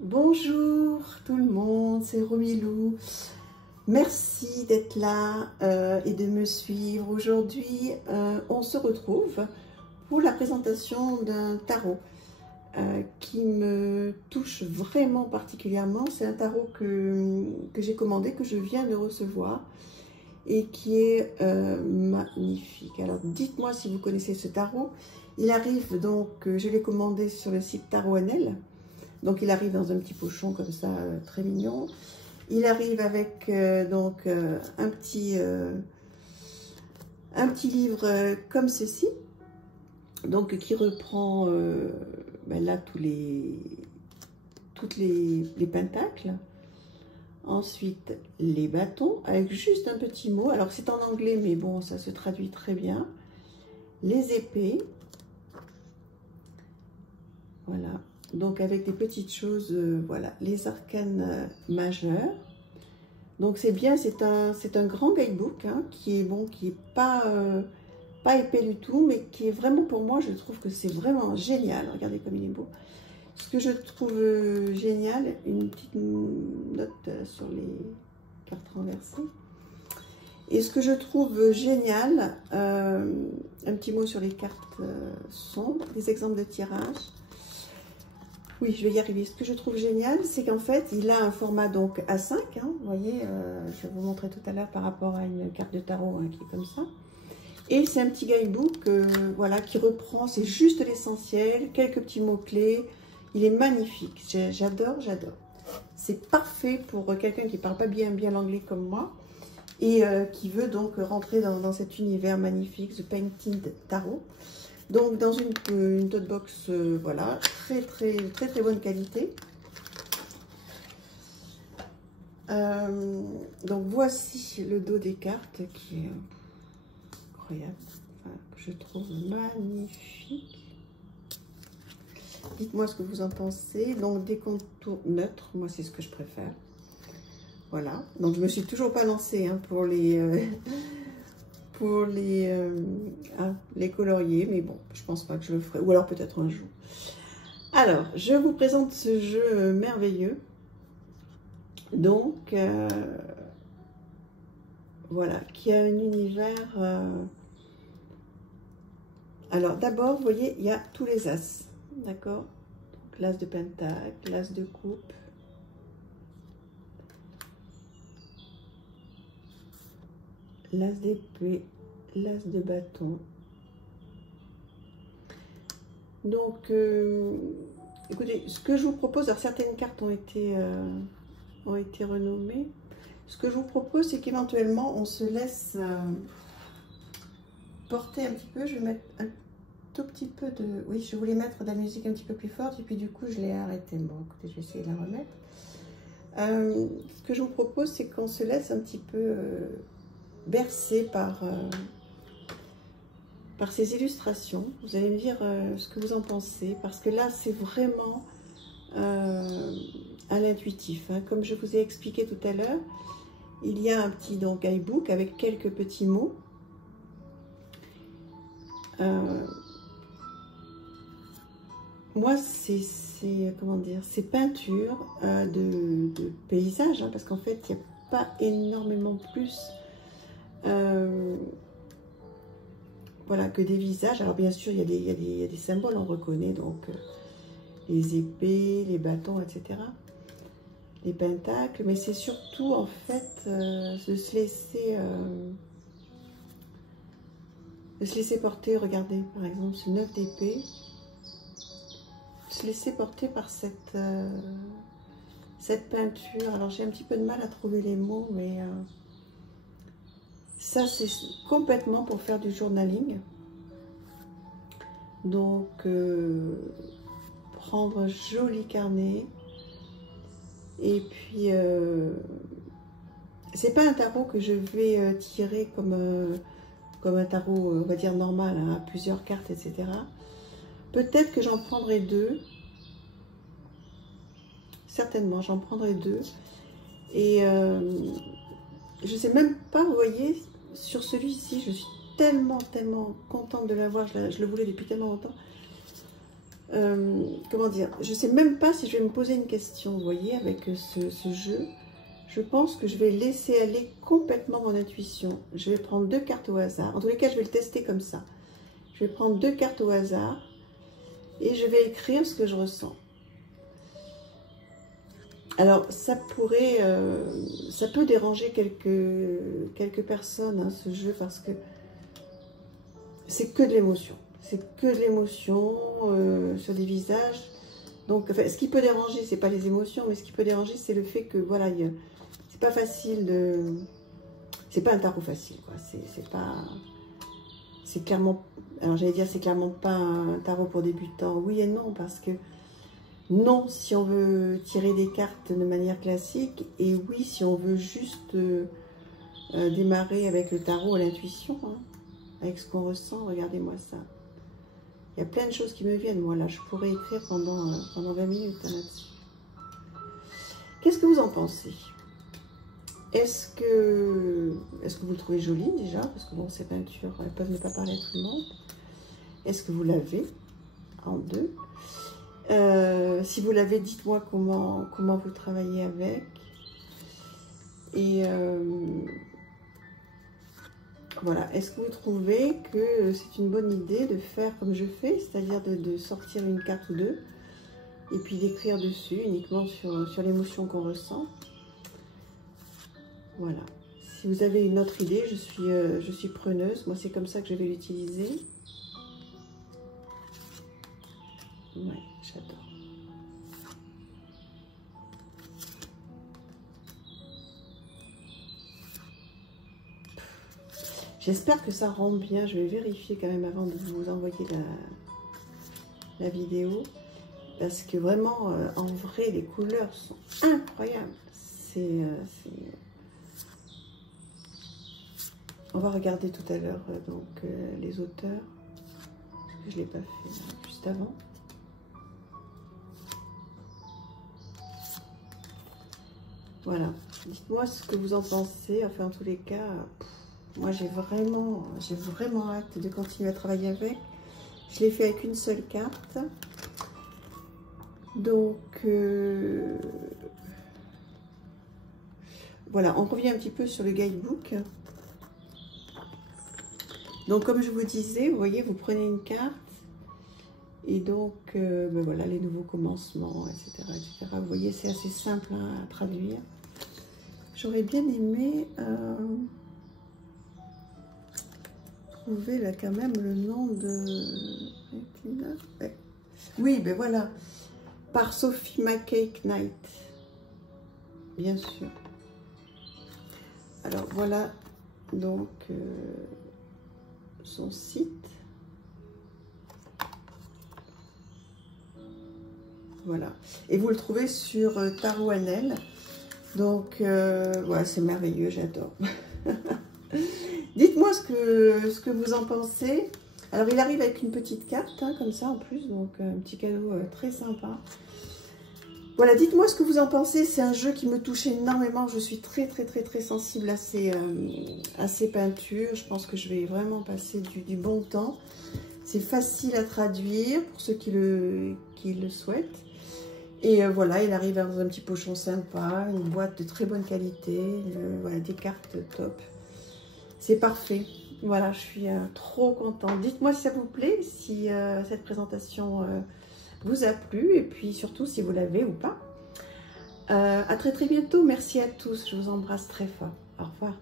Bonjour tout le monde, c'est Romilou. Merci d'être là et de me suivre. Aujourd'hui, on se retrouve pour la présentation d'un tarot qui me touche vraiment particulièrement. C'est un tarot que j'ai commandé, que je viens de recevoir et qui est magnifique. Alors dites-moi si vous connaissez ce tarot. Il arrive donc, je l'ai commandé sur le site Tarot NL. Donc il arrive dans un petit pochon comme ça, très mignon. Il arrive avec un petit livre comme ceci, donc qui reprend là toutes les pentacles. Ensuite les bâtons avec juste un petit mot. Alors c'est en anglais, mais bon, ça se traduit très bien. Les épées, voilà. Donc avec des petites choses, voilà, les arcanes majeurs. Donc c'est bien, c'est un grand guidebook hein, qui est bon, qui est pas épais du tout, mais qui est vraiment, pour moi, je trouve que c'est vraiment génial. Regardez comme il est beau. Ce que je trouve génial, une petite note sur les cartes renversées. Et ce que je trouve génial, un petit mot sur les cartes sombres, des exemples de tirage. Oui, je vais y arriver. Ce que je trouve génial, c'est qu'en fait, il a un format donc A5. Hein, vous voyez, je vais vous montrer tout à l'heure par rapport à une carte de tarot hein, qui est comme ça. Et c'est un petit guidebook voilà, qui reprend, c'est juste l'essentiel, quelques petits mots-clés. Il est magnifique. J'adore, j'adore. C'est parfait pour quelqu'un qui ne parle pas bien l'anglais comme moi et qui veut donc rentrer dans cet univers magnifique, The Painted Tarot. Donc dans une tote box, voilà, très bonne qualité. Donc voici le dos des cartes qui est incroyable, enfin, que je trouve magnifique. Dites-moi ce que vous en pensez. Donc des contours neutres, moi c'est ce que je préfère. Voilà, donc je me suis toujours pas lancée hein, pour les... les colorier, mais bon, je pense pas que je le ferai, ou alors peut-être un jour. Alors, je vous présente ce jeu merveilleux. Donc, voilà, qui a un univers... Alors, d'abord, vous voyez, il y a tous les as, d'accord? L'as de pentacle, l'as de coupe. L'as d'épée, l'as de bâton. Donc, écoutez, ce que je vous propose, alors certaines cartes ont été renommées. Ce que je vous propose, c'est qu'éventuellement, on se laisse porter un petit peu. Je vais mettre un tout petit peu de... Oui, je voulais mettre de la musique un petit peu plus forte et puis du coup, je l'ai arrêtée. Bon, écoutez, je vais essayer de la remettre. Ce que je vous propose, c'est qu'on se laisse un petit peu... bercé par ces illustrations. Vous allez me dire ce que vous en pensez, parce que là, c'est vraiment à l'intuitif. Hein. Comme je vous ai expliqué tout à l'heure, il y a un petit guidebook avec quelques petits mots. Moi, comment dire, c'est peinture de paysage, hein, parce qu'en fait, il n'y a pas énormément plus voilà, que des visages. Alors bien sûr, il y a des symboles, on reconnaît donc les épées, les bâtons, etc. Les pentacles, mais c'est surtout en fait de se laisser porter. Regardez, par exemple, ce 9 d'épée, se laisser porter par cette peinture. Alors j'ai un petit peu de mal à trouver les mots, mais ça, c'est complètement pour faire du journaling. Donc, prendre un joli carnet. Et puis, c'est pas un tarot que je vais tirer comme un tarot, on va dire, normal, hein, à plusieurs cartes, etc. Peut-être que j'en prendrai deux. Certainement, j'en prendrai deux. Et je sais même pas, vous voyez... Sur celui-ci, je suis tellement contente de l'avoir. Je le voulais depuis tellement longtemps. comment dire, je ne sais même pas si je vais me poser une question, vous voyez, avec ce jeu. Je pense que je vais laisser aller complètement mon intuition. Je vais prendre 2 cartes au hasard. En tous les cas, je vais le tester comme ça. Je vais prendre 2 cartes au hasard et je vais écrire ce que je ressens. Alors, ça peut déranger quelques personnes, hein, ce jeu, parce que c'est que de l'émotion. C'est que de l'émotion sur des visages. Donc, enfin, ce qui peut déranger, c'est pas les émotions, mais ce qui peut déranger, c'est le fait que, voilà, c'est pas facile de... C'est pas un tarot facile, quoi. C'est clairement... Alors, j'allais dire, c'est clairement pas un tarot pour débutants. Oui et non, parce que... Non, si on veut tirer des cartes de manière classique, et oui, si on veut juste démarrer avec le tarot à l'intuition, hein, avec ce qu'on ressent, regardez-moi ça. Il y a plein de choses qui me viennent, moi, là. Je pourrais écrire pendant 20 minutes hein, là-dessus. Qu'est-ce que vous en pensez? Est-ce que vous le trouvez joli, déjà? Parce que, bon, ces peintures, elles peuvent ne pas parler à tout le monde. Est-ce que vous l'avez en deux? Si vous l'avez, dites-moi comment vous travaillez avec. Et voilà, est-ce que vous trouvez que c'est une bonne idée de faire comme je fais, c'est-à-dire de sortir une carte ou deux, et puis d'écrire dessus uniquement sur l'émotion qu'on ressent? Voilà. Si vous avez une autre idée, je suis preneuse. Moi, c'est comme ça que je vais l'utiliser. Ouais, j'adore. J'espère que ça rend bien. Je vais vérifier quand même avant de vous envoyer la vidéo. Parce que vraiment, en vrai, les couleurs sont incroyables. On va regarder tout à l'heure les auteurs. Parce que je ne l'ai pas fait là, juste avant. Voilà. Dites-moi ce que vous en pensez. Enfin, en tous les cas... Moi, j'ai vraiment hâte de continuer à travailler avec. Je l'ai fait avec une seule carte. Donc, voilà, on revient un petit peu sur le guidebook. Donc, comme je vous disais, vous voyez, vous prenez une carte. Et donc, ben voilà, les nouveaux commencements, etc., etc. Vous voyez, c'est assez simple hein, à traduire. J'aurais bien aimé... trouver là quand même le nom de... Oui, ben voilà. Par Sophie McKay-Knight. Bien sûr. Alors voilà donc son site. Voilà. Et vous le trouvez sur Tarot Annelle. Donc voilà, c'est merveilleux, j'adore. Dites-moi ce que vous en pensez. Alors, il arrive avec une petite carte, hein, comme ça, en plus. Donc, un petit cadeau très sympa. Voilà, dites-moi ce que vous en pensez. C'est un jeu qui me touche énormément. Je suis très, très, très, très sensible à ces peintures. Je pense que je vais vraiment passer du bon temps. C'est facile à traduire pour ceux qui le souhaitent. Et voilà, il arrive dans un petit pochon sympa, une boîte de très bonne qualité. Voilà, des cartes top. C'est parfait. Voilà, je suis trop contente. Dites-moi si ça vous plaît, si cette présentation vous a plu et puis surtout si vous l'avez ou pas. À très très bientôt. Merci à tous. Je vous embrasse très fort. Au revoir.